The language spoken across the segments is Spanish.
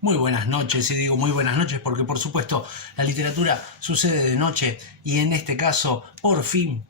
Muy buenas noches, y digo muy buenas noches porque por supuesto la literatura sucede de noche y en este caso por fin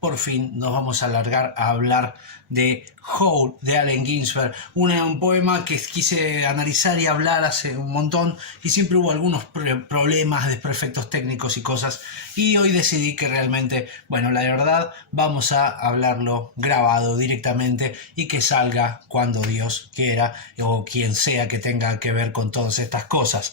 nos vamos a alargar a hablar de Howl de Allen Ginsberg, un poema que quise analizar y hablar hace un montón y siempre hubo algunos problemas, desperfectos técnicos y cosas, y hoy decidí que realmente, bueno, la verdad vamos a hablarlo grabado directamente y que salga cuando Dios quiera o quien sea que tenga que ver con todas estas cosas.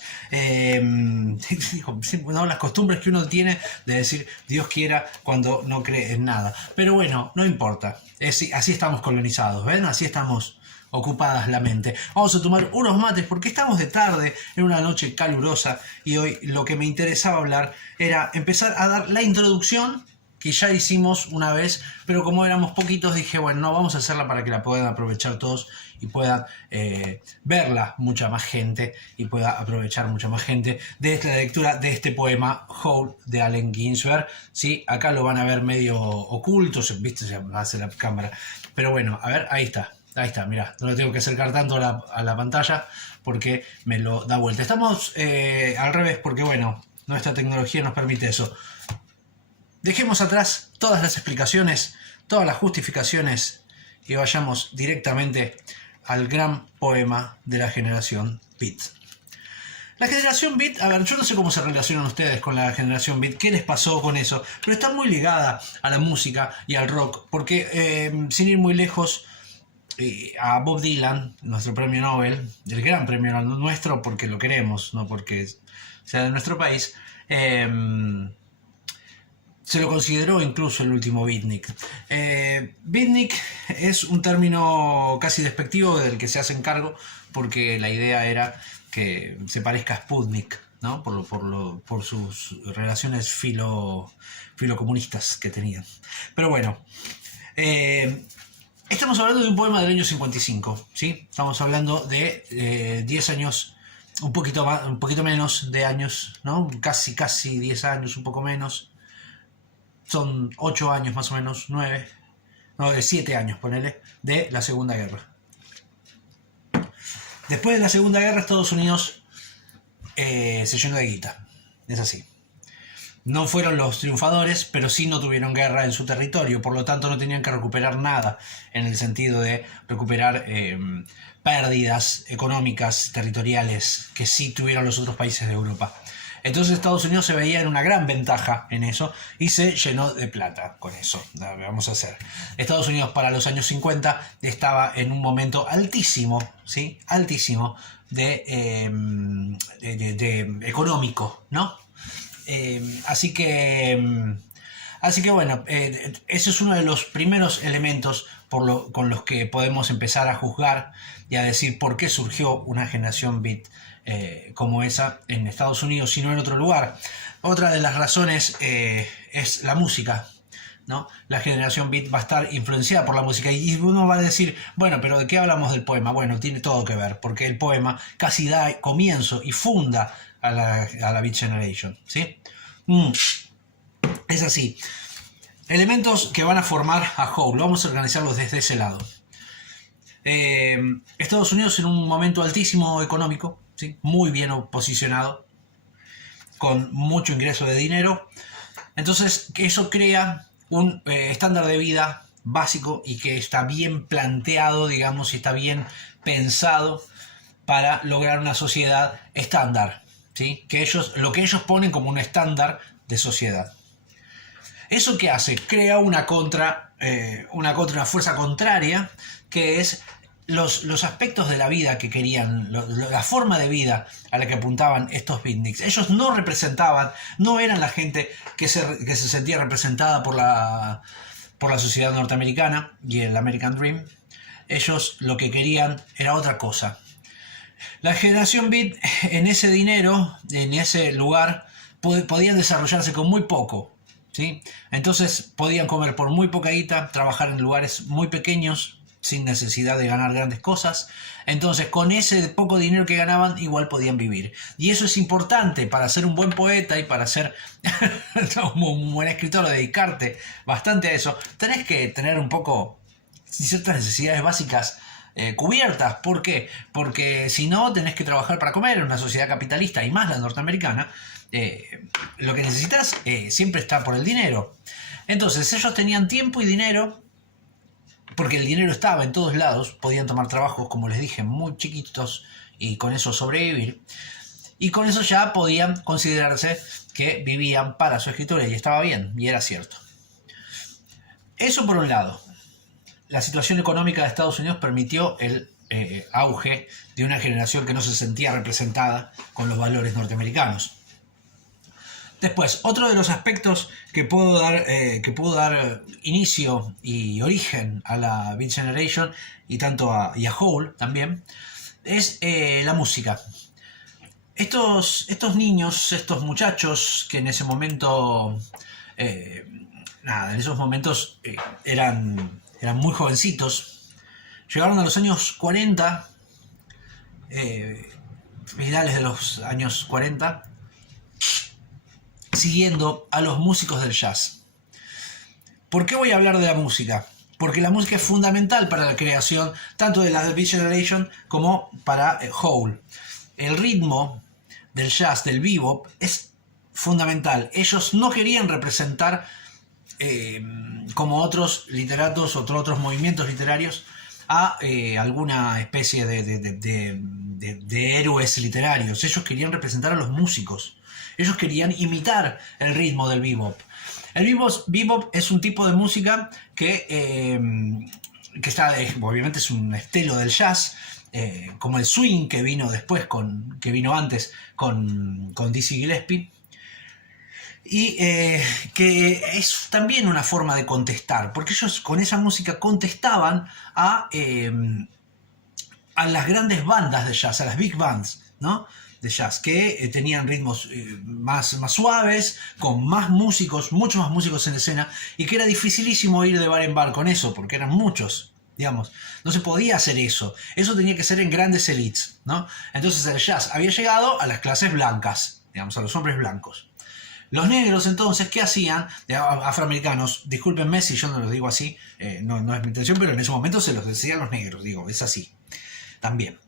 ¿No? Las costumbres que uno tiene de decir Dios quiera cuando no cree en nada. Pero bueno, no importa. Así estamos colonizados, ¿ven? Así estamos ocupadas la mente. Vamos a tomar unos mates porque estamos de tarde en una noche calurosa y hoy lo que me interesaba hablar era empezar a dar la introducción que ya hicimos una vez, pero como éramos poquitos dije, bueno, no, vamos a hacerla para que la puedan aprovechar todos y puedan verla mucha más gente y pueda aprovechar mucha más gente de la lectura de este poema Howl de Allen Ginsberg. ¿Sí? Acá lo van a ver medio oculto, ¿viste? Se hace la cámara. Pero bueno, a ver, ahí está, mirá, no lo tengo que acercar tanto a la pantalla porque me lo da vuelta. Estamos al revés porque, bueno, nuestra tecnología nos permite eso. Dejemos atrás todas las explicaciones, todas las justificaciones y vayamos directamente al gran poema de la generación Beat. La generación Beat, a ver, yo no sé cómo se relacionan ustedes con la generación Beat, qué les pasó con eso, pero está muy ligada a la música y al rock, porque sin ir muy lejos, a Bob Dylan, nuestro premio Nobel, el gran premio Nobel nuestro porque lo queremos, no porque sea de nuestro país, se lo consideró incluso el último beatnik. Beatnik es un término casi despectivo del que se hacen cargo porque la idea era que se parezca a Sputnik, ¿no? Por sus relaciones filocomunistas que tenían. Pero bueno, estamos hablando de un poema del año 55, ¿sí? Estamos hablando de 10 años, un poquito menos de años, ¿no? Casi 10 años, un poco menos. Son 8 años más o menos, 9, no, de 7 años, ponele, de la Segunda Guerra. Después de la Segunda Guerra, Estados Unidos se llenó de guita. Es así. No fueron los triunfadores, pero sí no tuvieron guerra en su territorio, por lo tanto no tenían que recuperar nada en el sentido de recuperar pérdidas económicas, territoriales, que sí tuvieron los otros países de Europa. Entonces Estados Unidos se veía en una gran ventaja en eso y se llenó de plata con eso. Vamos a hacer. Estados Unidos para los años 50 estaba en un momento altísimo, ¿sí? Altísimo de económico, ¿no? Así que bueno, ese es uno de los primeros elementos con los que podemos empezar a juzgar y a decir por qué surgió una generación Beat como esa en Estados Unidos y no en otro lugar. Otra de las razones es la música, ¿no? La generación Beat va a estar influenciada por la música y uno va a decir, bueno, pero ¿de qué hablamos del poema? Bueno, tiene todo que ver, porque el poema casi da comienzo y funda a la Beat Generation, ¿sí? Es así. Elementos que van a formar a Howl, vamos a organizarlos desde ese lado. Estados Unidos en un momento altísimo económico, ¿sí? Muy bien posicionado, con mucho ingreso de dinero. Entonces eso crea un estándar de vida básico y que está bien planteado, digamos, y está bien pensado para lograr una sociedad estándar, ¿sí? Lo que ellos ponen como un estándar de sociedad. ¿Eso qué hace? Crea una fuerza contraria, que es los aspectos de la vida que querían, la forma de vida a la que apuntaban estos beatniks. Ellos no representaban, no eran la gente que se sentía representada por la sociedad norteamericana y el American Dream. Ellos lo que querían era otra cosa. La generación Beat, en ese dinero, en ese lugar, podían desarrollarse con muy poco, ¿sí? Entonces podían comer por muy poca guita, trabajar en lugares muy pequeños, sin necesidad de ganar grandes cosas. Entonces con ese poco dinero que ganaban igual podían vivir. Y eso es importante para ser un buen poeta y para ser un buen escritor, dedicarte bastante a eso. Tenés que tener un poco ciertas necesidades básicas cubiertas. ¿Por qué? Porque si no, tenés que trabajar para comer en una sociedad capitalista, y más la norteamericana. Lo que necesitas siempre está por el dinero. Entonces ellos tenían tiempo y dinero, porque el dinero estaba en todos lados, podían tomar trabajos, como les dije, muy chiquitos y con eso sobrevivir. Y con eso ya podían considerarse que vivían para su escritura, y estaba bien, y era cierto. Eso por un lado. La situación económica de Estados Unidos permitió el auge de una generación que no se sentía representada con los valores norteamericanos. Después, otro de los aspectos que pudo dar inicio y origen a la Beat Generation y a Hole también, es la música. Estos niños, estos muchachos que en ese momento, eran muy jovencitos, llegaron a los años 40, finales de los años 40, siguiendo a los músicos del jazz. ¿Por qué voy a hablar de la música? Porque la música es fundamental para la creación tanto de la Beat Generation como para Hole. El ritmo del jazz, del bebop, es fundamental. Ellos no querían representar, como otros literatos, otros movimientos literarios, a alguna especie de héroes literarios. Ellos querían representar a los músicos. Ellos querían imitar el ritmo del bebop. El bebop es un tipo de música que obviamente es un estilo del jazz, como el swing que vino antes con Dizzy Gillespie, y que es también una forma de contestar, porque ellos con esa música contestaban a las grandes bandas de jazz, a las big bands, ¿no?, de jazz, que tenían ritmos más suaves, con muchos más músicos en escena, y que era dificilísimo ir de bar en bar con eso, porque eran muchos, digamos. No se podía hacer eso. Eso tenía que ser en grandes elites, ¿no? Entonces el jazz había llegado a las clases blancas, digamos, a los hombres blancos. Los negros, entonces, ¿qué hacían? Afroamericanos, discúlpenme si yo no los digo así, no es mi intención, pero en ese momento se los decían los negros, digo, es así, también.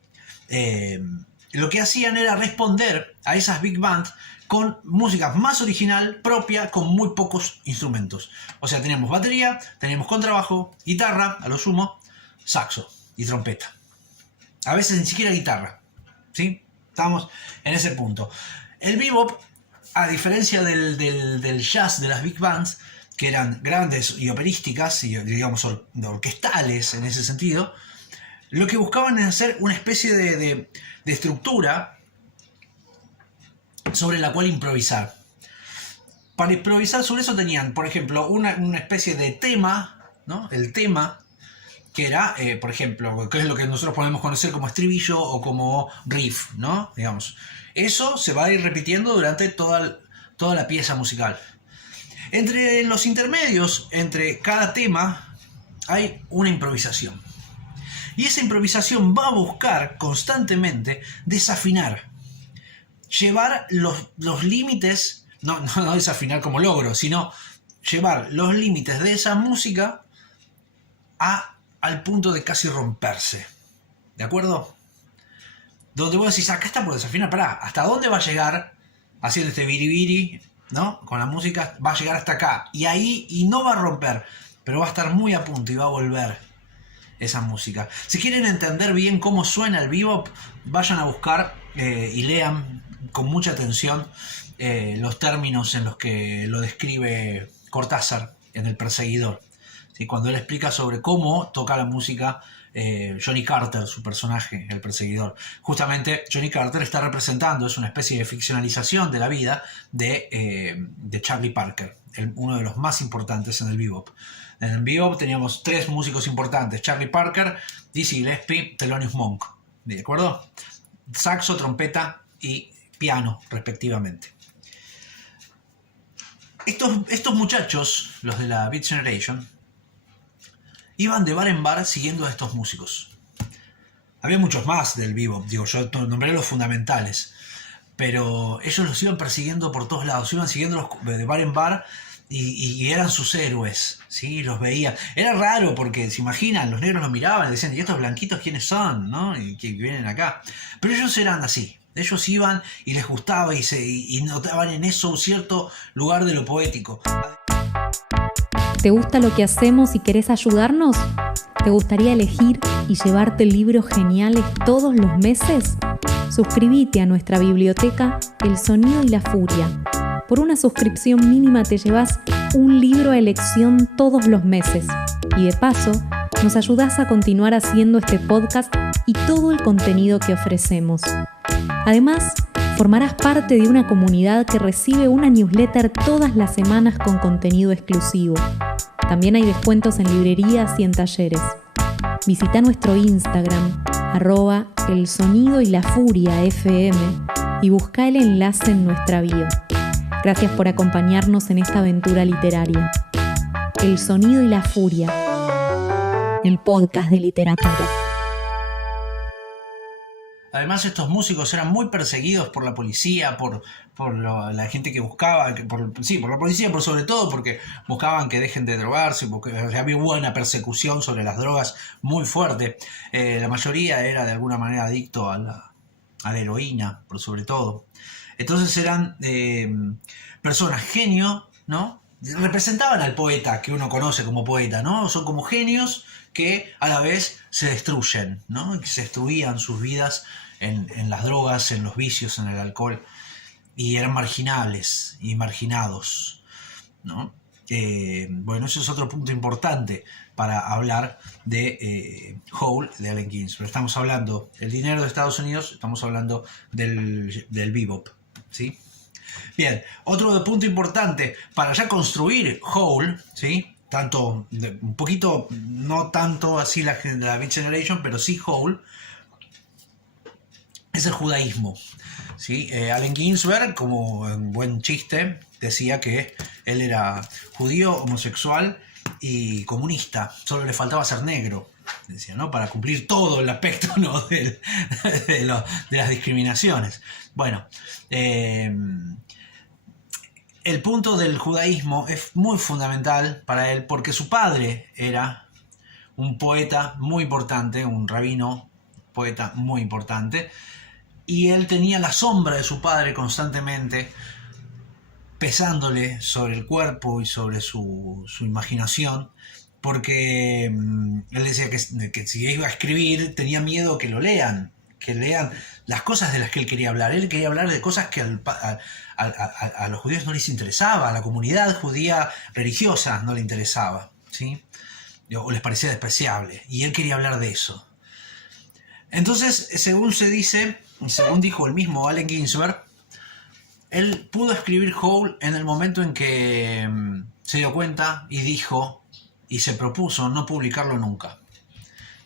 Lo que hacían era responder a esas big bands con música más original, propia, con muy pocos instrumentos. O sea, teníamos batería, teníamos contrabajo, guitarra, a lo sumo, saxo y trompeta. A veces ni siquiera guitarra, ¿sí? Estamos en ese punto. El bebop, a diferencia del jazz de las big bands, que eran grandes y operísticas y, digamos, orquestales en ese sentido, lo que buscaban es hacer una especie de estructura sobre la cual improvisar. Para improvisar sobre eso tenían, por ejemplo, una especie de tema, ¿no? El tema, que era, por ejemplo, que es lo que nosotros podemos conocer como estribillo o como riff, ¿no? Digamos, eso se va a ir repitiendo durante toda la pieza musical. Entre los intermedios, entre cada tema, hay una improvisación. Y esa improvisación va a buscar constantemente desafinar, llevar los límites, no desafinar como logro, sino llevar los límites de esa música al punto de casi romperse. ¿De acuerdo? Donde vos decís, acá está por desafinar, pará, ¿hasta dónde va a llegar haciendo este biribiri, ¿no? Con la música va a llegar hasta acá. Y no va a romper, pero va a estar muy a punto y va a volver esa música. Si quieren entender bien cómo suena el bebop, vayan a buscar y lean con mucha atención los términos en los que lo describe Cortázar en El Perseguidor, ¿sí? Cuando él explica sobre cómo toca la música Johnny Carter, su personaje, el perseguidor. Justamente Johnny Carter está representando, es una especie de ficcionalización de la vida de Charlie Parker, uno de los más importantes en el bebop. En el bebop teníamos 3 músicos importantes: Charlie Parker, Dizzy Gillespie, Thelonious Monk, ¿de acuerdo? Saxo, trompeta y piano, respectivamente. Estos muchachos, los de la Beat Generation, iban de bar en bar siguiendo a estos músicos. Había muchos más del bebop, digo, yo nombré los fundamentales, pero ellos los iban persiguiendo por todos lados, iban siguiéndolos de bar en bar, y eran sus héroes, ¿sí? Los veían. Era raro porque, se imaginan, los negros los miraban y decían, ¿y estos blanquitos quiénes son? ¿No? Y que vienen acá. Pero ellos eran así. Ellos iban y les gustaba y notaban en eso un cierto lugar de lo poético. ¿Te gusta lo que hacemos y querés ayudarnos? ¿Te gustaría elegir y llevarte libros geniales todos los meses? Suscríbete a nuestra biblioteca El Sonido y la Furia. Por una suscripción mínima te llevas un libro a elección todos los meses. Y de paso, nos ayudás a continuar haciendo este podcast y todo el contenido que ofrecemos. Además, formarás parte de una comunidad que recibe una newsletter todas las semanas con contenido exclusivo. También hay descuentos en librerías y en talleres. Visita nuestro Instagram, @elsonidoylafuria.fm y busca el enlace en nuestra bio. Gracias por acompañarnos en esta aventura literaria. El Sonido y la Furia, el podcast de literatura. Además, estos músicos eran muy perseguidos por la policía, por la gente que buscaba, por la policía, por sobre todo porque buscaban que dejen de drogarse, porque había una persecución sobre las drogas muy fuerte. La mayoría era de alguna manera adicto a la heroína, por sobre todo. Entonces eran personas genio, ¿no? Representaban al poeta que uno conoce como poeta, ¿no? Son como genios que a la vez se destruyen, ¿no? Que se destruían sus vidas en las drogas, en los vicios, en el alcohol, y eran marginables y marginados, ¿no? Bueno, ese es otro punto importante para hablar de Howl, de Allen Ginsberg. Estamos hablando del dinero de Estados Unidos, estamos hablando del bebop, ¿sí? Bien, otro punto importante para ya construir Howl, ¿sí? Tanto, un poquito, no tanto así la Beat Generation, pero sí Howl, es el judaísmo, ¿sí? Allen Ginsberg, como un buen chiste, decía que él era judío, homosexual y comunista, solo le faltaba ser negro, decía, ¿no? Para cumplir todo el aspecto, ¿no? de las discriminaciones. Bueno, el punto del judaísmo es muy fundamental para él porque su padre era un poeta muy importante, un rabino, poeta muy importante, y él tenía la sombra de su padre constantemente pesándole sobre el cuerpo y sobre su imaginación, porque él decía que si iba a escribir tenía miedo que lean las cosas de las que él quería hablar. Él quería hablar de cosas que a los judíos no les interesaba, a la comunidad judía religiosa no le interesaba, ¿sí? O les parecía despreciable, y él quería hablar de eso. Entonces, según se dice, según dijo el mismo Allen Ginsberg, él pudo escribir Howl en el momento en que se dio cuenta y dijo, y se propuso no publicarlo nunca.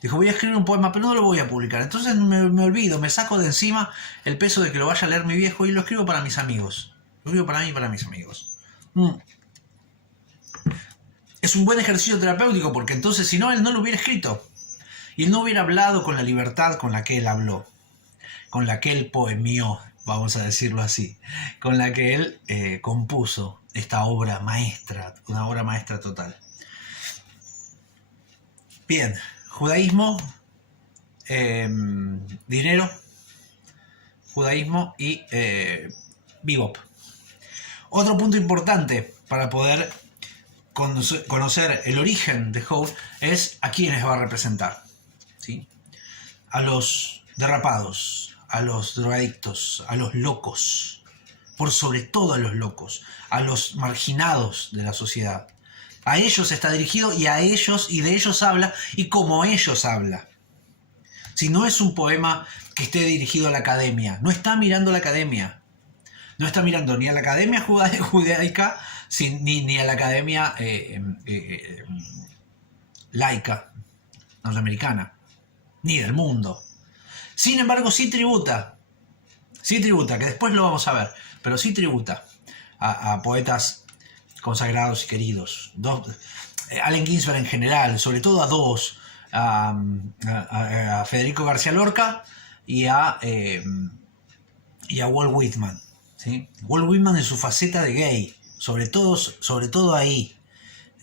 Dijo, voy a escribir un poema, pero no lo voy a publicar. Entonces me olvido, me saco de encima el peso de que lo vaya a leer mi viejo y lo escribo para mis amigos. Lo escribo para mí y para mis amigos. Es un buen ejercicio terapéutico porque entonces, si no, él no lo hubiera escrito. Y él no hubiera hablado con la libertad con la que él habló, con la que él poemió, vamos a decirlo así, con la que él compuso esta obra maestra, una obra maestra total. Bien, judaísmo, dinero, judaísmo y bebop. Otro punto importante para poder conocer el origen de Howl es a quiénes va a representar, ¿sí? A los derrapados, a los drogadictos, a los locos, por sobre todo a los locos, a los marginados de la sociedad. A ellos está dirigido y a ellos y de ellos habla y como ellos habla. Si no es un poema que esté dirigido a la academia, no está mirando a la academia, no está mirando ni a la academia judaica ni a la academia laica norteamericana, ni del mundo. Sin embargo, sí tributa, que después lo vamos a ver, pero sí tributa a poetas consagrados y queridos. Allen Ginsberg en general, sobre todo a dos, a Federico García Lorca y a Walt Whitman, ¿sí? Walt Whitman en su faceta de gay, sobre todo ahí,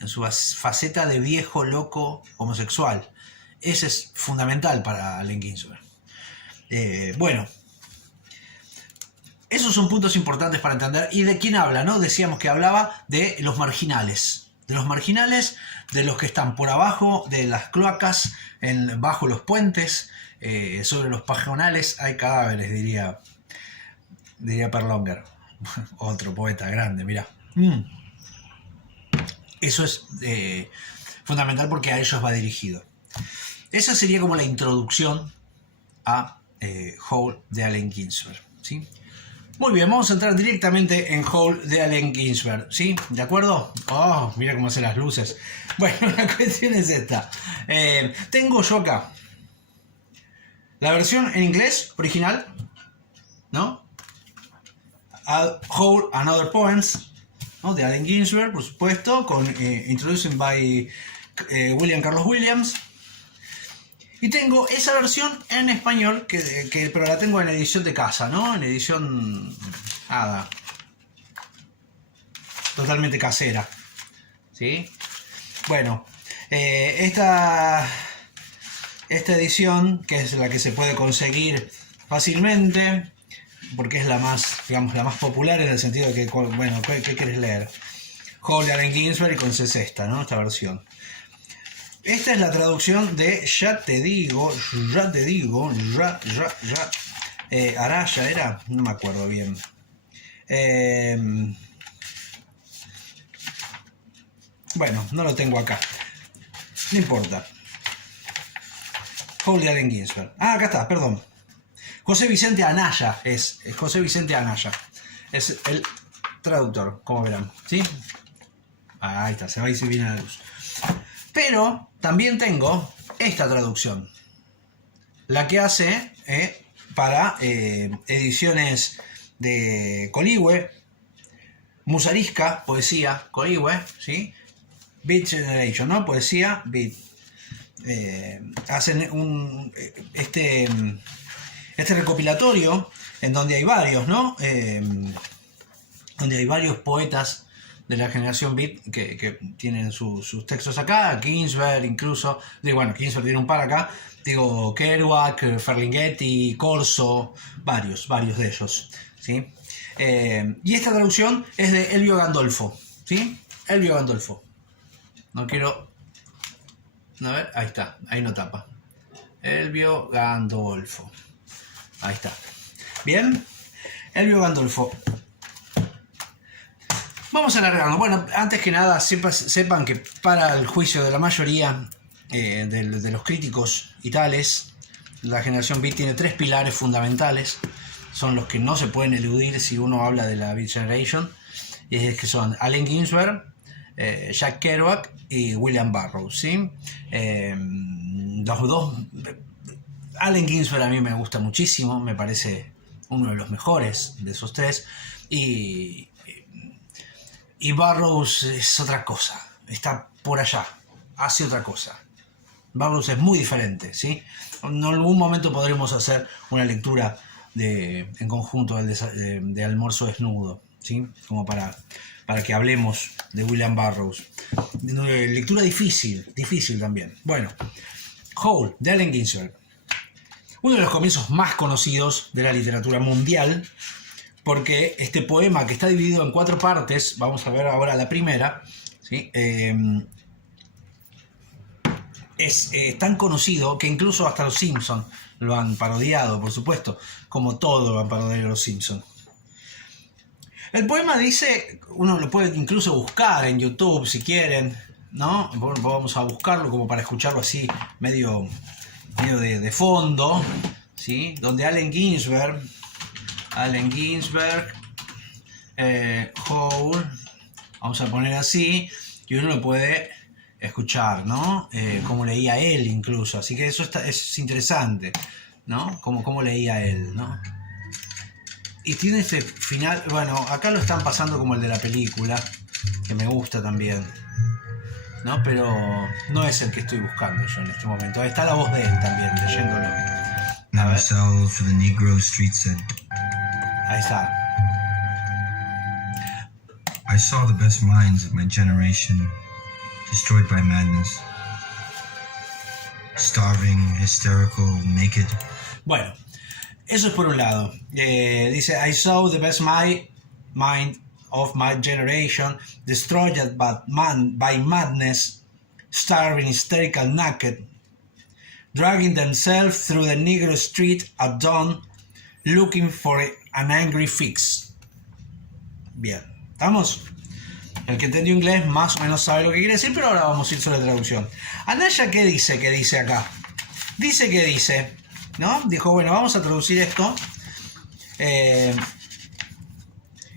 en su faceta de viejo loco homosexual. Ese es fundamental para Allen Ginsberg. Bueno, esos son puntos importantes para entender. ¿Y de quién habla? ¿No? Decíamos que hablaba de los marginales. De los marginales, de los que están por abajo de las cloacas, bajo los puentes, sobre los pajonales hay cadáveres, diría Perlonger. Otro poeta grande, mirá. Eso es fundamental porque a ellos va dirigido. Esa sería como la introducción a Howl de Allen Ginsberg, ¿sí? Muy bien, vamos a entrar directamente en Howl de Allen Ginsberg, ¿sí? ¿De acuerdo? Oh, mira cómo hacen las luces. Bueno, la cuestión es esta. Tengo yo acá la versión en inglés original, ¿no? Howl and Other Poems, ¿no? De Allen Ginsberg, por supuesto, con Introduced by William Carlos Williams. Y tengo esa versión en español, pero la tengo en edición de casa, ¿no? En edición totalmente casera, ¿sí? Bueno, esta edición, que es la que se puede conseguir fácilmente, porque es la más, digamos, la más popular en el sentido de que, bueno, ¿qué querés leer? Howl de Allen Ginsberg y conoces esta, ¿no? Esta versión. Esta es la traducción de Ya te digo, Araya era, no me acuerdo bien. Bueno, no lo tengo acá. No importa. Howl de Allen Ginsberg. Acá está, perdón. José Vicente Anaya es José Vicente Anaya. Es el traductor, como verán, ¿sí? Ahí está, se va y se viene a la luz. Pero también tengo esta traducción, la que hace para ediciones de Coligüe, Musarisca, poesía, Coligüe, ¿sí? Beat Generation, ¿no? Poesía, Beat. Hacen este recopilatorio en donde hay varios, ¿no? Donde hay varios poetas de la generación Beat que tienen sus textos acá. Ginsberg incluso, bueno, Ginsberg tiene un par acá, digo, Kerouac, Ferlinghetti, Corso, varios de ellos, ¿sí? Y esta traducción es de Elvio Gandolfo, ¿sí? Elvio Gandolfo. No quiero... A ver, ahí está, ahí no tapa. Elvio Gandolfo. Ahí está. Bien, Elvio Gandolfo. Vamos a alargarnos. Bueno, antes que nada, sepan que para el juicio de la mayoría de los críticos y tales, la generación Beat tiene 3 pilares fundamentales. Son los que no se pueden eludir si uno habla de la Beat Generation. Y es que son Allen Ginsberg, Jack Kerouac y William Burroughs, ¿sí? Los dos... Allen Ginsberg a mí me gusta muchísimo, me parece uno de los mejores de esos 3. Y Burroughs es otra cosa, está por allá, hace otra cosa. Burroughs es muy diferente, ¿sí? En algún momento podremos hacer una lectura en conjunto de Almuerzo Desnudo, ¿sí? Como para que hablemos de William Burroughs. Lectura difícil también. Bueno, Howl, de Allen Ginsberg. Uno de los comienzos más conocidos de la literatura mundial, porque este poema, que está dividido en 4 partes, vamos a ver ahora la primera, ¿sí? Es tan conocido que incluso hasta los Simpsons lo han parodiado, por supuesto, como todo lo han parodiado los Simpsons. El poema dice, uno lo puede incluso buscar en YouTube si quieren, ¿no? Vamos a buscarlo como para escucharlo así, medio de fondo, ¿sí? Donde Allen Ginsberg, Howl, vamos a poner así, y uno lo puede escuchar, ¿no? Como leía él incluso, así que eso es interesante, ¿no? Como leía él, ¿no? Y tiene este final, bueno, acá lo están pasando como el de la película, que me gusta también, ¿no? Pero no es el que estoy buscando yo en este momento. Ahí está la voz de él también, leyéndolo. A ver. Ahí está. I saw the best minds of my generation destroyed by madness. Starving, hysterical, naked. Bueno, eso es por un lado. Dice, I saw the best mind of my generation destroyed by madness, starving, hysterical, naked, dragging themselves through the negro street at dawn, looking for an angry fix. Bien, ¿estamos? El que entendió inglés más o menos sabe lo que quiere decir, pero ahora vamos a ir sobre la traducción. Anaya, ¿qué dice? ¿Qué dice acá? Dice, ¿no? Dijo, bueno, vamos a traducir esto.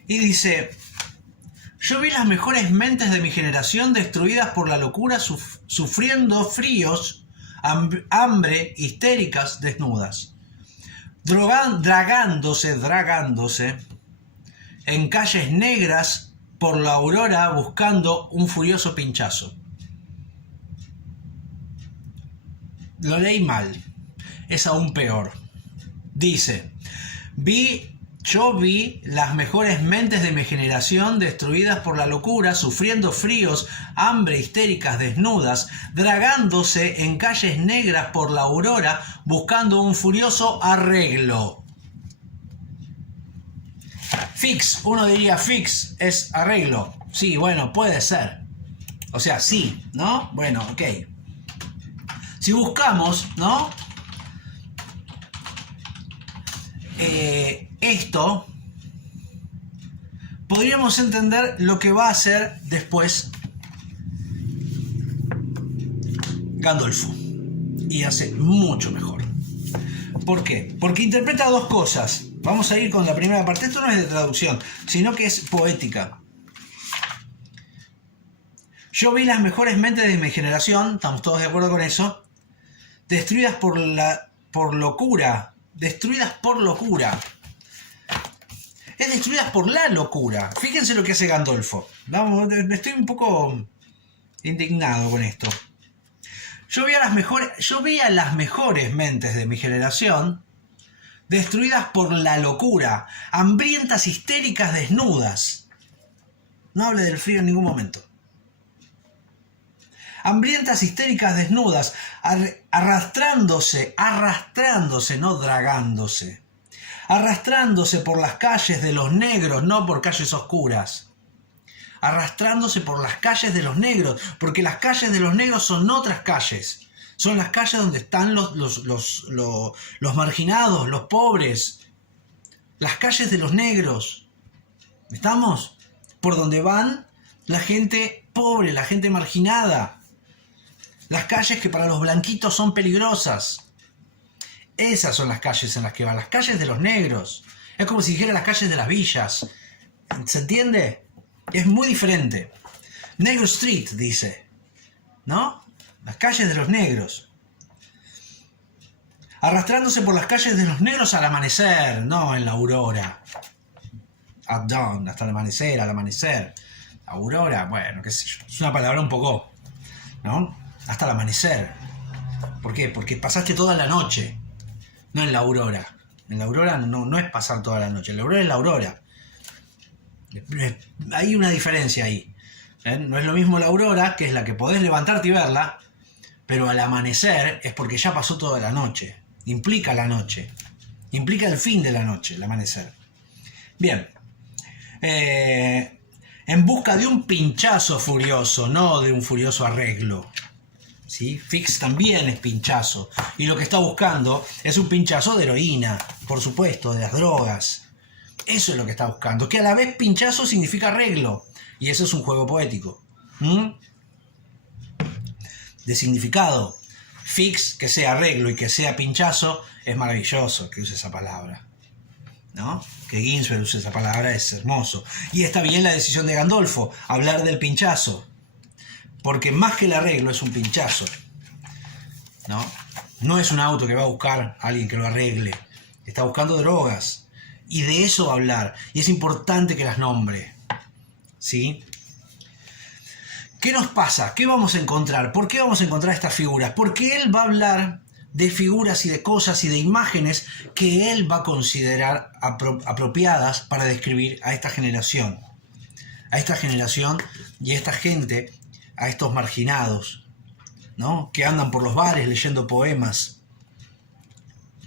Y dice, yo vi las mejores mentes de mi generación destruidas por la locura, sufriendo fríos, hambre, histéricas, desnudas. Dragándose en calles negras por la aurora buscando un furioso pinchazo. Lo leí mal. Es aún peor. Dice, yo vi las mejores mentes de mi generación destruidas por la locura, sufriendo fríos, hambre, histéricas, desnudas, dragándose en calles negras por la aurora buscando un furioso arreglo. Fix, uno diría fix es arreglo. Sí, bueno, puede ser. O sea, sí, ¿no? Bueno, ok. Si buscamos, ¿no? Esto, podríamos entender lo que va a hacer después Gandolfo. Y hace mucho mejor. ¿Por qué? Porque interpreta dos cosas. Vamos a ir con la primera parte. Esto no es de traducción, sino que es poética. Yo vi las mejores mentes de mi generación, estamos todos de acuerdo con eso, destruidas por locura. Destruidas por locura. Es destruidas por la locura. Fíjense lo que hace Gandolfo. Estoy un poco indignado con esto. Yo vi a las mejores mentes de mi generación destruidas por la locura, hambrientas, histéricas, desnudas. No hable del frío en ningún momento. Hambrientas, histéricas, desnudas, arrastrándose, no dragándose. Arrastrándose por las calles de los negros, no por calles oscuras. Arrastrándose por las calles de los negros, porque las calles de los negros son otras calles. Son las calles donde están los marginados, los pobres. Las calles de los negros. ¿Estamos? Por donde van la gente pobre, la gente marginada. Las calles que para los blanquitos son peligrosas. Esas son las calles en las que van. Las calles de los negros. Es como si dijera las calles de las villas. ¿Se entiende? Es muy diferente. Negro Street, dice. ¿No? Las calles de los negros. Arrastrándose por las calles de los negros al amanecer, no en la aurora. At dawn, hasta el amanecer, al amanecer. Aurora, bueno, qué sé yo. Es una palabra un poco, ¿no? Hasta el amanecer. ¿Por qué? Porque pasaste toda la noche. No en la aurora. En la aurora no es pasar toda la noche. La aurora es la aurora. Hay una diferencia ahí. No es lo mismo la aurora, que es la que podés levantarte y verla, pero al amanecer es porque ya pasó toda la noche. Implica la noche. Implica el fin de la noche, el amanecer. Bien. En busca de un pinchazo furioso, no de un furioso arreglo. ¿Sí? Fix también es pinchazo. Y lo que está buscando es un pinchazo de heroína, por supuesto, de las drogas. Eso es lo que está buscando. Que a la vez pinchazo significa arreglo. Y eso es un juego poético. De significado. Fix, que sea arreglo y que sea pinchazo, es maravilloso que use esa palabra. ¿No? Que Ginsberg use esa palabra es hermoso. Y está bien la decisión de Gandolfo, hablar del pinchazo. Porque más que el arreglo es un pinchazo. ¿No? No es un auto que va a buscar a alguien que lo arregle. Está buscando drogas. Y de eso va a hablar. Y es importante que las nombre. ¿Sí? ¿Qué nos pasa? ¿Qué vamos a encontrar? ¿Por qué vamos a encontrar estas figuras? Porque él va a hablar de figuras y de cosas y de imágenes que él va a considerar apropiadas para describir a esta generación. a esta generación y a esta gente, a estos marginados, ¿no? Que andan por los bares leyendo poemas,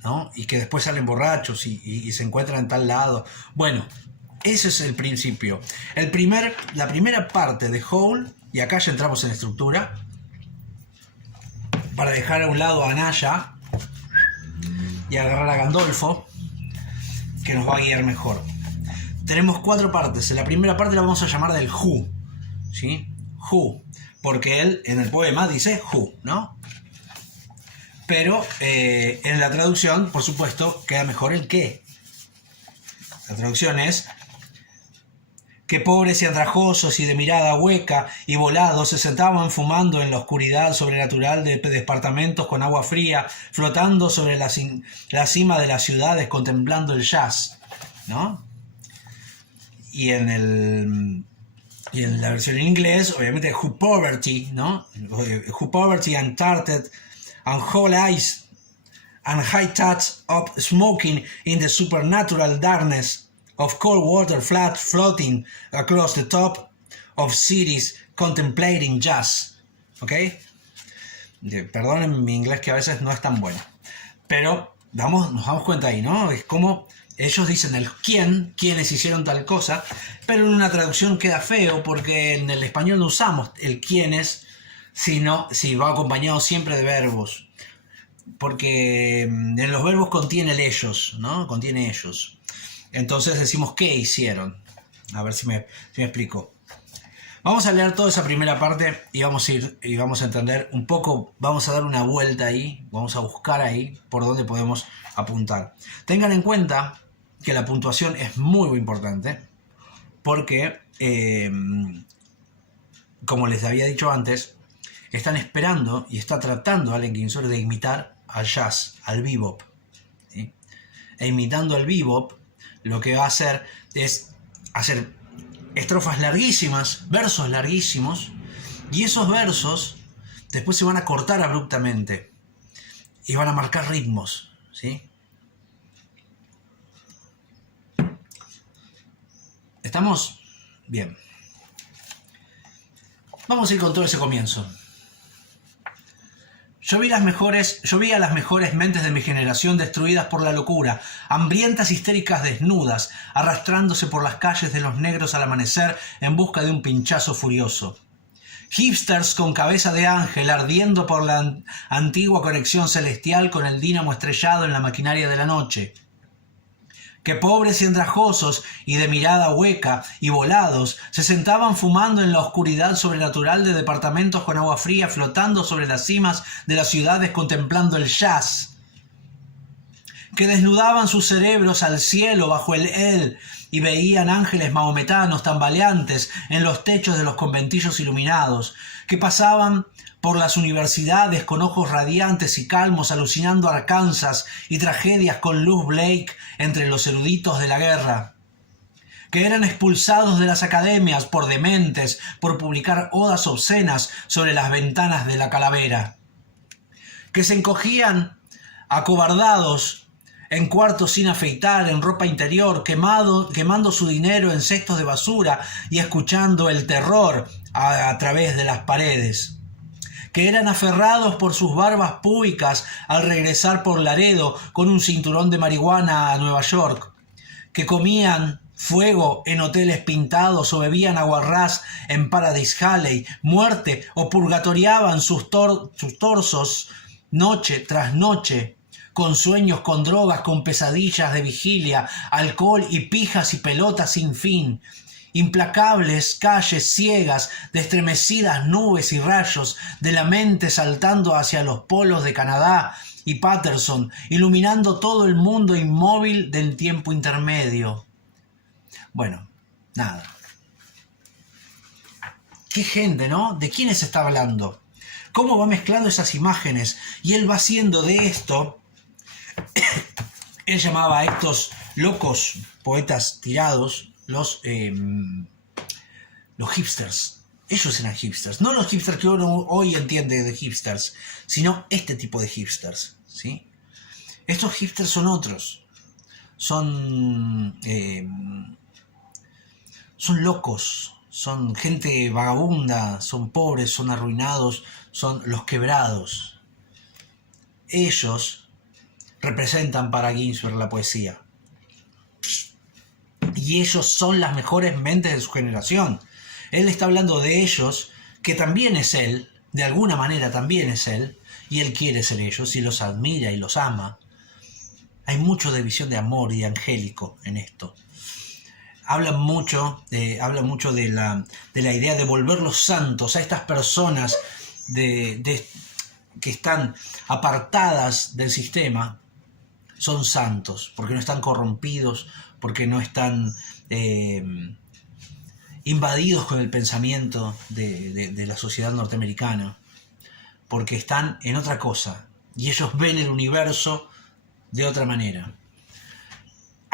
¿no? Y que después salen borrachos y se encuentran en tal lado. Bueno, ese es el principio. La primera parte de Howl, y acá ya entramos en estructura, para dejar a un lado a Anaya y agarrar a Gandolfo, que nos va a guiar mejor. Tenemos 4 partes. En la primera parte la vamos a llamar del Who, ¿sí? Who, porque él en el poema dice Who, ¿no? Pero en la traducción, por supuesto, queda mejor el qué. La traducción es: que pobres y andrajosos y de mirada hueca y volados se sentaban fumando en la oscuridad sobrenatural de departamentos con agua fría, flotando sobre la cima de las ciudades, contemplando el jazz, ¿no? Y en la versión en inglés, obviamente, who poverty, ¿no? Who poverty and tarted and whole eyes and high touch of smoking in the supernatural darkness of cold water flat floating across the top of cities contemplating jazz. ¿Ok? Perdonen mi inglés, que a veces no es tan bueno. Pero nos damos cuenta ahí, ¿no? Es como ellos dicen el quiénes hicieron tal cosa, pero en una traducción queda feo porque en el español no usamos el quiénes, sino si va acompañado siempre de verbos. Porque en los verbos contiene el ellos, ¿no? Contiene ellos. Entonces decimos qué hicieron. A ver si me explico. Vamos a leer toda esa primera parte y vamos a entender un poco, vamos a dar una vuelta ahí, vamos a buscar ahí por dónde podemos apuntar. Tengan en cuenta que la puntuación es muy, muy importante porque, como les había dicho antes, están esperando y está tratando Allen Ginsberg de imitar al jazz, al bebop, ¿sí? E imitando al bebop, lo que va a hacer es hacer estrofas larguísimas, versos larguísimos, y esos versos después se van a cortar abruptamente y van a marcar ritmos, ¿sí? ¿Estamos? Bien. Vamos a ir con todo ese comienzo. Yo vi a las mejores mentes de mi generación destruidas por la locura, hambrientas, histéricas, desnudas, arrastrándose por las calles de los negros al amanecer en busca de un pinchazo furioso. Hipsters con cabeza de ángel ardiendo por la antigua conexión celestial con el dínamo estrellado en la maquinaria de la noche. Que pobres y andrajosos y de mirada hueca y volados se sentaban fumando en la oscuridad sobrenatural de departamentos con agua fría flotando sobre las cimas de las ciudades contemplando el jazz. Que desnudaban sus cerebros al cielo bajo el él y veían ángeles mahometanos tambaleantes en los techos de los conventillos iluminados. Que pasaban por las universidades con ojos radiantes y calmos alucinando Arkansas y tragedias con Luz Blake entre los eruditos de la guerra. Que eran expulsados de las academias por dementes por publicar odas obscenas sobre las ventanas de la calavera. Que se encogían acobardados en cuartos sin afeitar, en ropa interior, quemando su dinero en cestos de basura y escuchando el terror a través de las paredes. Que eran aferrados por sus barbas públicas al regresar por Laredo con un cinturón de marihuana a Nueva York. Que comían fuego en hoteles pintados o bebían aguarrás en Paradise Alley, muerte o purgatoriaban sus torsos noche tras noche, con sueños, con drogas, con pesadillas de vigilia, alcohol y pijas y pelotas sin fin. Implacables calles ciegas de estremecidas nubes y rayos de la mente saltando hacia los polos de Canadá y Patterson, iluminando todo el mundo inmóvil del tiempo intermedio. Bueno, nada. Qué gente, ¿no? ¿De quiénes está hablando? ¿Cómo va mezclando esas imágenes? Y él va haciendo de esto... Él llamaba a estos locos poetas tirados los hipsters. Ellos eran hipsters, no los hipsters que uno hoy entiende de hipsters, sino este tipo de hipsters, ¿sí? Estos hipsters son otros, son locos, son gente vagabunda, son pobres, son arruinados, son los quebrados. Ellos representan para Ginsberg la poesía. Y ellos son las mejores mentes de su generación. Él está hablando de ellos, que también es él, de alguna manera también es él, y él quiere ser ellos, y los admira y los ama. Hay mucho de visión de amor y angélico en esto. Habla mucho de la idea de volverlos santos a estas personas que están apartadas del sistema. Son santos, porque no están corrompidos, porque no están invadidos con el pensamiento de la sociedad norteamericana, porque están en otra cosa, y ellos ven el universo de otra manera.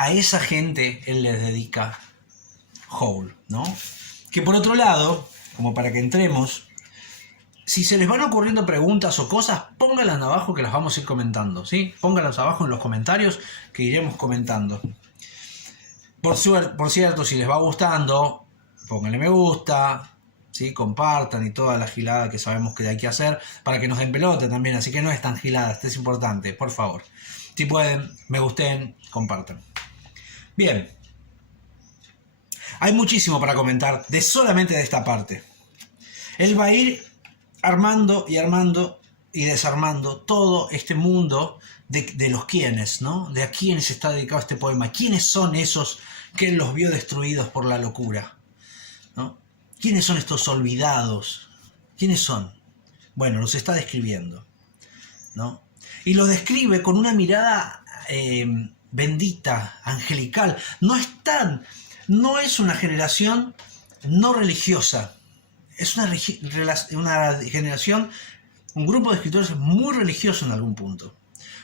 A esa gente él les dedica Howl, ¿no? Que por otro lado, como para que entremos, si se les van ocurriendo preguntas o cosas, pónganlas abajo que las vamos a ir comentando, ¿sí? Pónganlas abajo en los comentarios que iremos comentando. Por cierto, si les va gustando, pónganle me gusta, ¿sí? Compartan y toda la gilada que sabemos que hay que hacer para que nos den pelota también, así que no es tan gilada, esto es importante, por favor. Si pueden, me gusten, compartan. Bien. Hay muchísimo para comentar solamente de esta parte. Él va a ir armando y desarmando todo este mundo de los quiénes, ¿no? De a quiénes está dedicado este poema. ¿Quiénes son esos que él los vio destruidos por la locura? ¿No? ¿Quiénes son estos olvidados? ¿Quiénes son? Bueno, los está describiendo, ¿no? Y los describe con una mirada bendita, angelical. No es una generación no religiosa. Es una generación, un grupo de escritores muy religioso en algún punto.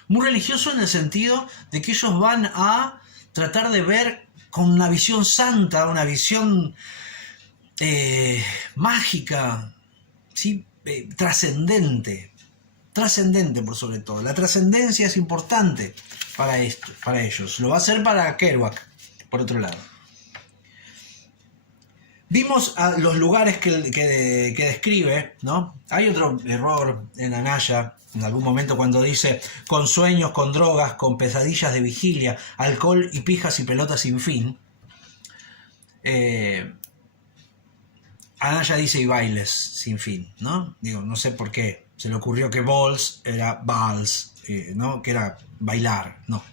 Muy religioso en el sentido de que ellos van a tratar de ver con una visión santa, una visión mágica, ¿sí? Trascendente por sobre todo. La trascendencia es importante para ellos. Lo va a hacer para Kerouac, por otro lado. Vimos a los lugares que describe, ¿no? Hay otro error en Anaya, en algún momento cuando dice con sueños, con drogas, con pesadillas de vigilia, alcohol y pijas y pelotas sin fin. Anaya dice y bailes sin fin, ¿no? Digo, no sé por qué se le ocurrió que Balls era vals, ¿no? Que era bailar, no.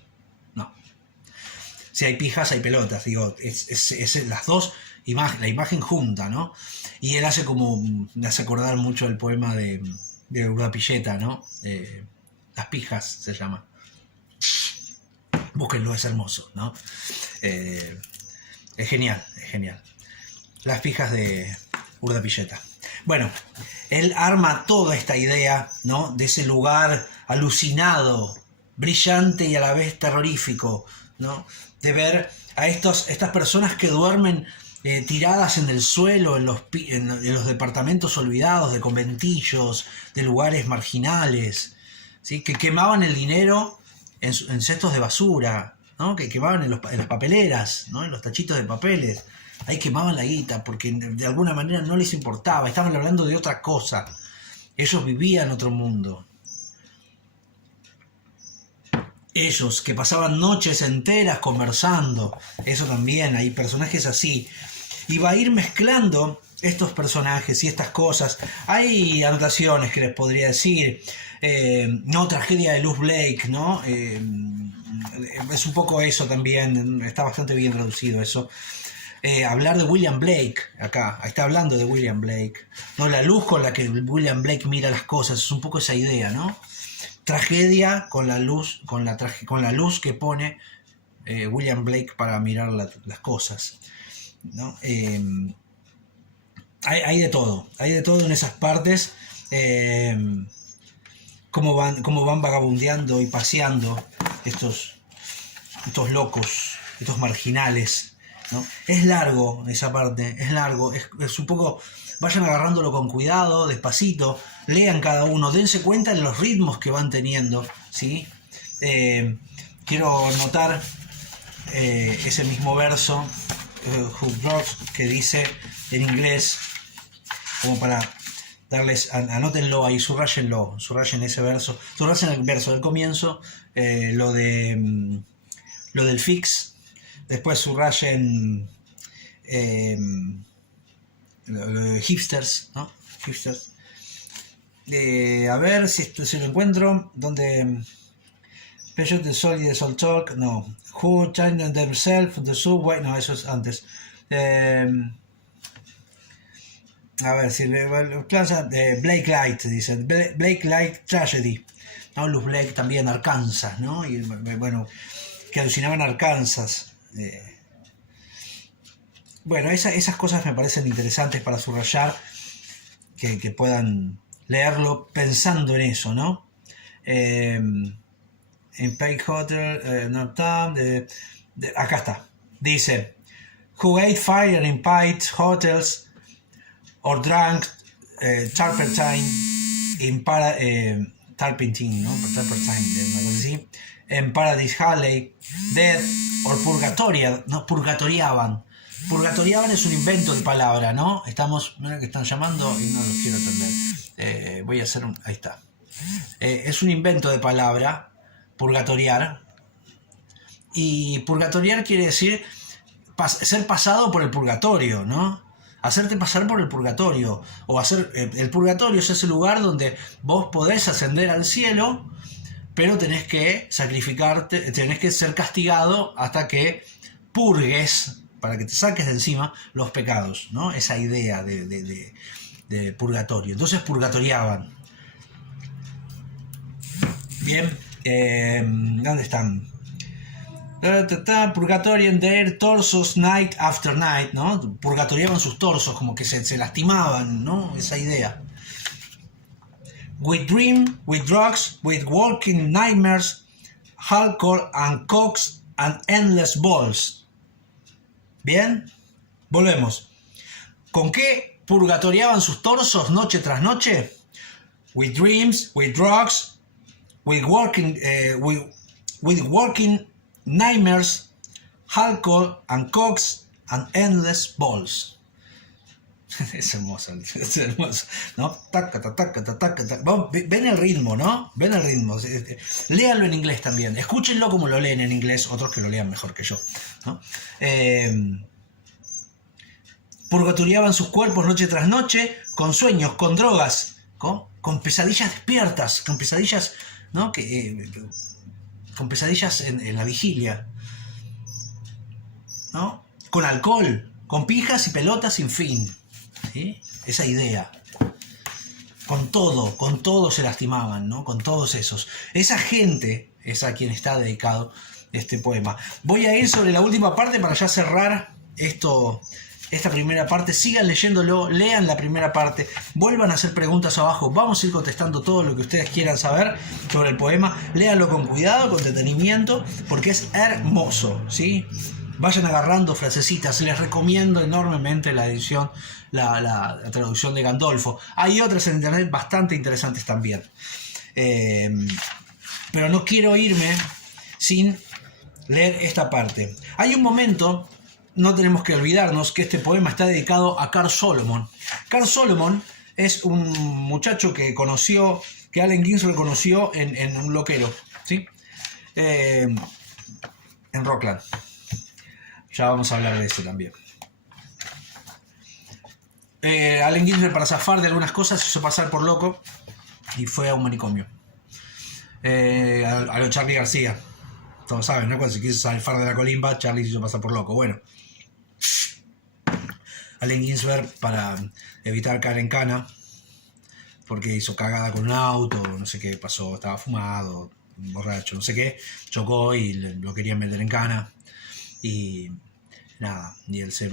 Si hay pijas hay pelotas, digo, es las dos. La imagen junta, ¿no? Y él me hace acordar mucho el poema de Urdapilleta, ¿no? Las pijas se llama. Búsquenlo, es hermoso, ¿no? Es genial. Las pijas de Urdapilleta. Bueno, él arma toda esta idea, ¿no? De ese lugar alucinado, brillante y a la vez terrorífico, ¿no? De ver a estas personas que duermen tiradas en el suelo, en los departamentos olvidados de conventillos, de lugares marginales, ¿sí? Que quemaban el dinero en cestos de basura, ¿no? Que quemaban en las papeleras, ¿no? En los tachitos de papeles. Ahí quemaban la guita porque de alguna manera no les importaba, estaban hablando de otra cosa. Ellos vivían otro mundo. Ellos que pasaban noches enteras conversando, eso también, hay personajes así. Y va a ir mezclando estos personajes y estas cosas. Hay anotaciones que les podría decir. No, tragedia de Luz Blake, ¿no? Es un poco eso también. Está bastante bien traducido eso. Hablar de William Blake, acá. Está hablando de William Blake. ¿No? La luz con la que William Blake mira las cosas. Es un poco esa idea, ¿no? Tragedia con la luz que pone William Blake para mirar las cosas, ¿no? Hay de todo en esas partes. Cómo van vagabundeando y paseando estos locos, estos marginales, ¿no? Es largo esa parte, es un poco. Vayan agarrándolo con cuidado, despacito, lean cada uno, dense cuenta de los ritmos que van teniendo, ¿sí? Quiero notar ese mismo verso Drugs, que dice en inglés, como para darles, anótenlo ahí, subrayen ese verso, subrayen el verso del comienzo, lo del fix, después subrayen lo de hipsters, ¿no? Hipsters. A ver si lo encuentro, donde Pressure the Soul y the Soul Talk, no. Who changed themselves, the subway, no, eso es antes. A ver, si Blake Light, dicen. Blake Light Tragedy. ¿No? Luz Blake también, Arkansas, ¿no? Y bueno, que alucinaban Arkansas. Bueno, esas cosas me parecen interesantes para subrayar, que puedan leerlo pensando en eso, ¿no? En Pike Hotel, acá está. Dice: Who ate fire in Pike Hotels or drank turpentine in turpentine, ¿no? Turpentine, una cosa así. En Paradise Alley, dead or purgatoria, no, purgatoriaban. Purgatoriaban es un invento de palabra, ¿no? Mira que están llamando y no los quiero atender. Voy a hacer ahí está. Es un invento de palabra, purgatoriar. Y purgatoriar quiere decir ser pasado por el purgatorio, ¿no? Hacerte pasar por el purgatorio. O hacer. El purgatorio es ese lugar donde vos podés ascender al cielo, pero tenés que sacrificarte, tenés que ser castigado hasta que purgues, para que te saques de encima los pecados, ¿no? Esa idea de purgatorio. Entonces purgatoriaban. Bien, ¿dónde están? Purgatorian their torsos night after night, ¿no? Purgatoriaban sus torsos, como que se lastimaban, ¿no? Esa idea. With dream, with drugs, with walking nightmares, alcohol and cokes and endless balls. Bien, volvemos. ¿Con qué purgatoriaban sus torsos noche tras noche? With dreams, with drugs, with working nightmares, alcohol and cokes and endless balls. Es hermoso, ¿no? Ven el ritmo, ¿no? Ven el ritmo. Léanlo en inglés también. Escúchenlo como lo leen en inglés, otros que lo lean mejor que yo, ¿no? Purgatoriaban sus cuerpos noche tras noche, con sueños, con drogas, con pesadillas despiertas, con pesadillas, ¿no? Con pesadillas en la vigilia, ¿no? Con alcohol, con pijas y pelotas sin fin. ¿Sí? Esa idea. Con todo se lastimaban, ¿no? Con todos esos. Esa gente es a quien está dedicado este poema. Voy a ir sobre la última parte para ya cerrar esta primera parte. Sigan leyéndolo, lean la primera parte, vuelvan a hacer preguntas abajo. Vamos a ir contestando todo lo que ustedes quieran saber sobre el poema. Léanlo con cuidado, con detenimiento, porque es hermoso, ¿sí? Vayan agarrando frasecitas. Les recomiendo enormemente la edición, la traducción de Gandolfo. Hay otras en internet bastante interesantes también. Pero no quiero irme sin leer esta parte. Hay un momento, no tenemos que olvidarnos, que este poema está dedicado a Carl Solomon. Carl Solomon es un muchacho que Allen Ginsberg conoció en un loquero, ¿sí? En Rockland. Ya vamos a hablar de eso también. Allen Ginsberg, para zafar de algunas cosas, se hizo pasar por loco y fue a un manicomio. A lo Charly García. Todos saben, ¿no? Cuando se quiso zafar de la colimba, Charly se hizo pasar por loco. Bueno. Allen Ginsberg, para evitar caer en cana, porque hizo cagada con un auto, no sé qué pasó, estaba fumado, borracho, no sé qué, chocó y lo querían meter en cana. Y nada, y él se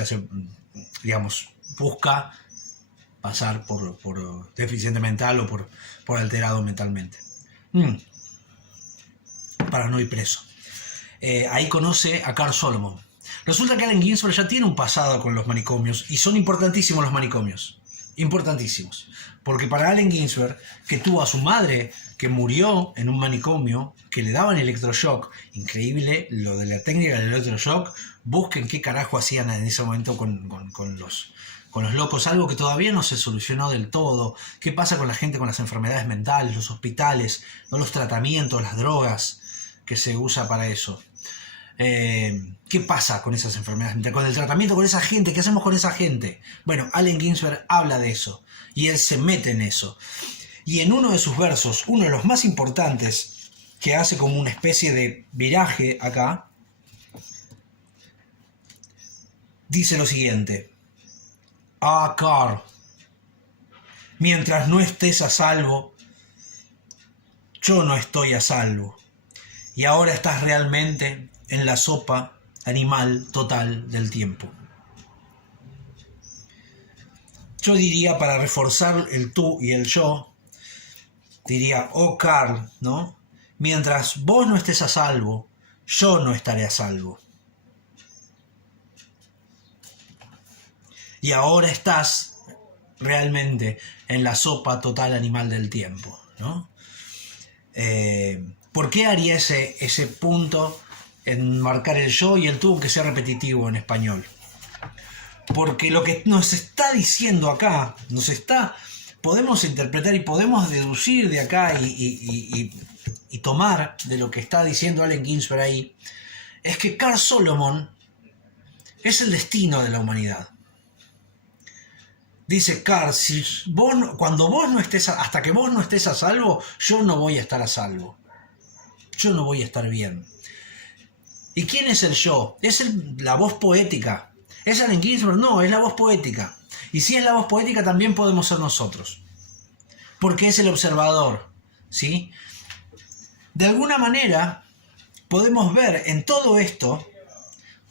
hace, digamos, busca pasar por deficiente mental o por alterado mentalmente. Para no ir preso. Ahí conoce a Carl Solomon. Resulta que Allen Ginsberg ya tiene un pasado con los manicomios, y son importantísimos los manicomios. Importantísimos. Porque para Allen Ginsberg, que tuvo a su madre que murió en un manicomio, que le daban electroshock, increíble lo de la técnica del electroshock, busquen qué carajo hacían en ese momento con los locos, algo que todavía no se solucionó del todo. ¿Qué pasa con la gente con las enfermedades mentales, los hospitales, ¿no? Los tratamientos, las drogas que se usa para eso? ¿Qué pasa con esas enfermedades mentales? Con el tratamiento, con esa gente, ¿qué hacemos con esa gente? Bueno, Allen Ginsberg habla de eso y él se mete en eso. Y en uno de sus versos, uno de los más importantes, que hace como una especie de viraje acá, dice lo siguiente: ah, Carl, mientras no estés a salvo, yo no estoy a salvo. Y ahora estás realmente en la sopa animal total del tiempo. Yo diría, para reforzar el tú y el yo, diría: oh, Carl, ¿no? Mientras vos no estés a salvo, yo no estaré a salvo. Y ahora estás realmente en la sopa total animal del tiempo, ¿no? ¿Por qué haría ese punto en marcar el yo y el tú, aunque sea repetitivo en español? Porque lo que nos está diciendo acá, podemos interpretar y podemos deducir de acá y tomar de lo que está diciendo Allen Ginsberg ahí, es que Carl Solomon es el destino de la humanidad. Dice Carl, cuando vos no estés, hasta que vos no estés a salvo, yo no voy a estar a salvo. Yo no voy a estar bien. ¿Y quién es el yo? Es la voz poética. ¿Es Allen Ginsberg? No, es la voz poética. Y si es la voz poética, también podemos ser nosotros. Porque es el observador, ¿sí? De alguna manera, podemos ver en todo esto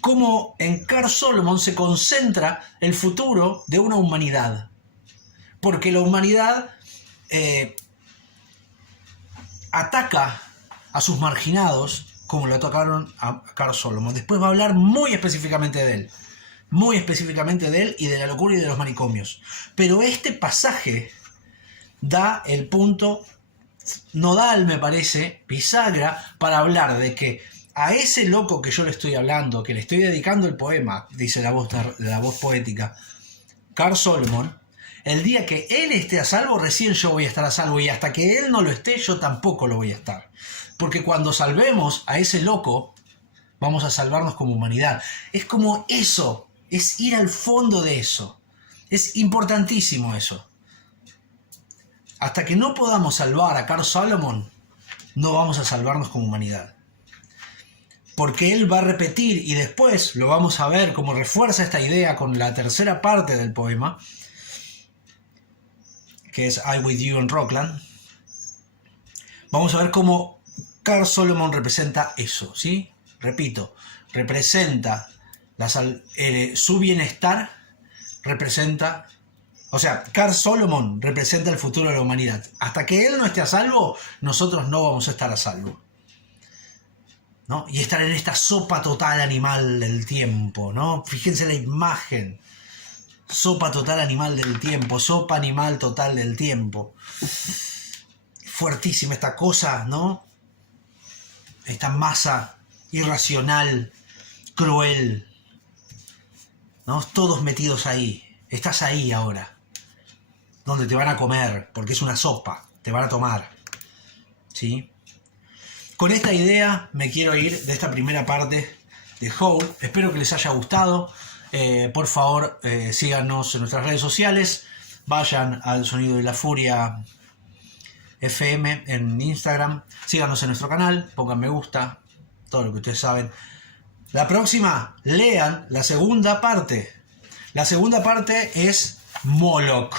cómo en Carl Solomon se concentra el futuro de una humanidad. Porque la humanidad ataca a sus marginados como lo atacaron a Carl Solomon. Después va a hablar muy específicamente de él. Muy específicamente de él y de la locura y de los manicomios. Pero este pasaje da el punto nodal, me parece, bisagra, para hablar de que a ese loco que yo le estoy hablando, que le estoy dedicando el poema, dice la voz poética, Carl Solomon, el día que él esté a salvo, recién yo voy a estar a salvo, y hasta que él no lo esté, yo tampoco lo voy a estar. Porque cuando salvemos a ese loco, vamos a salvarnos como humanidad. Es como eso, es ir al fondo de eso. Es importantísimo eso. Hasta que no podamos salvar a Carl Solomon, no vamos a salvarnos como humanidad. Porque él va a repetir, y después lo vamos a ver cómo refuerza esta idea con la tercera parte del poema, que es I With You en Rockland. Vamos a ver cómo Carl Solomon representa eso, ¿sí? Repito, representa su bienestar, representa... O sea, Carl Solomon representa el futuro de la humanidad. Hasta que él no esté a salvo, nosotros no vamos a estar a salvo, ¿no? Y estar en esta sopa total animal del tiempo, ¿no? Fíjense la imagen. Sopa total animal del tiempo, sopa animal total del tiempo. Fuertísima esta cosa, ¿no? Esta masa irracional, cruel, ¿no? Todos metidos ahí. Estás ahí ahora, donde te van a comer, porque es una sopa, te van a tomar, ¿sí? Con esta idea me quiero ir de esta primera parte de Howl. Espero que les haya gustado. Por favor, síganos en nuestras redes sociales. Vayan al Sonido de la Furia FM en Instagram. Síganos en nuestro canal. Pongan me gusta. Todo lo que ustedes saben. La próxima, lean la segunda parte. La segunda parte es Moloch.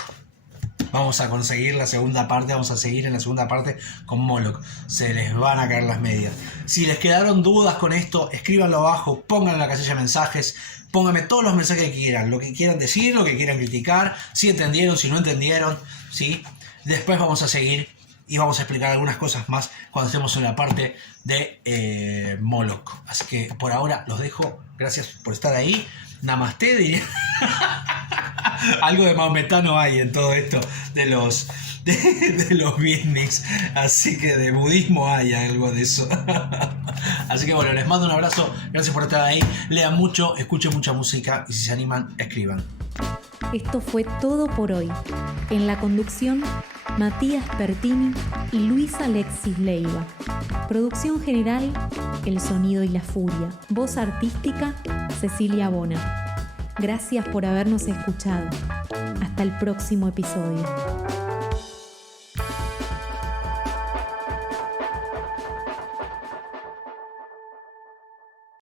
Vamos a conseguir la segunda parte, vamos a seguir en la segunda parte con Moloch. Se les van a caer las medias. Si les quedaron dudas con esto, escríbanlo abajo, pónganlo en la casilla de mensajes, pónganme todos los mensajes que quieran, lo que quieran decir, lo que quieran criticar, si entendieron, si no entendieron, ¿sí? Después vamos a seguir y vamos a explicar algunas cosas más cuando estemos en la parte de Moloch. Así que por ahora los dejo. Gracias por estar ahí. Namaste, diría. Algo de maometano hay en todo esto de de los beatniks, así que de budismo hay algo de eso. Así que bueno, les mando un abrazo, gracias por estar ahí, lean mucho, escuchen mucha música y si se animan, escriban. Esto fue todo por hoy. En la conducción, Matías Pertini y Luis Alexis Leiva. Producción general, El Sonido y la Furia. Voz artística, Cecilia Bona. Gracias por habernos escuchado. Hasta el próximo episodio.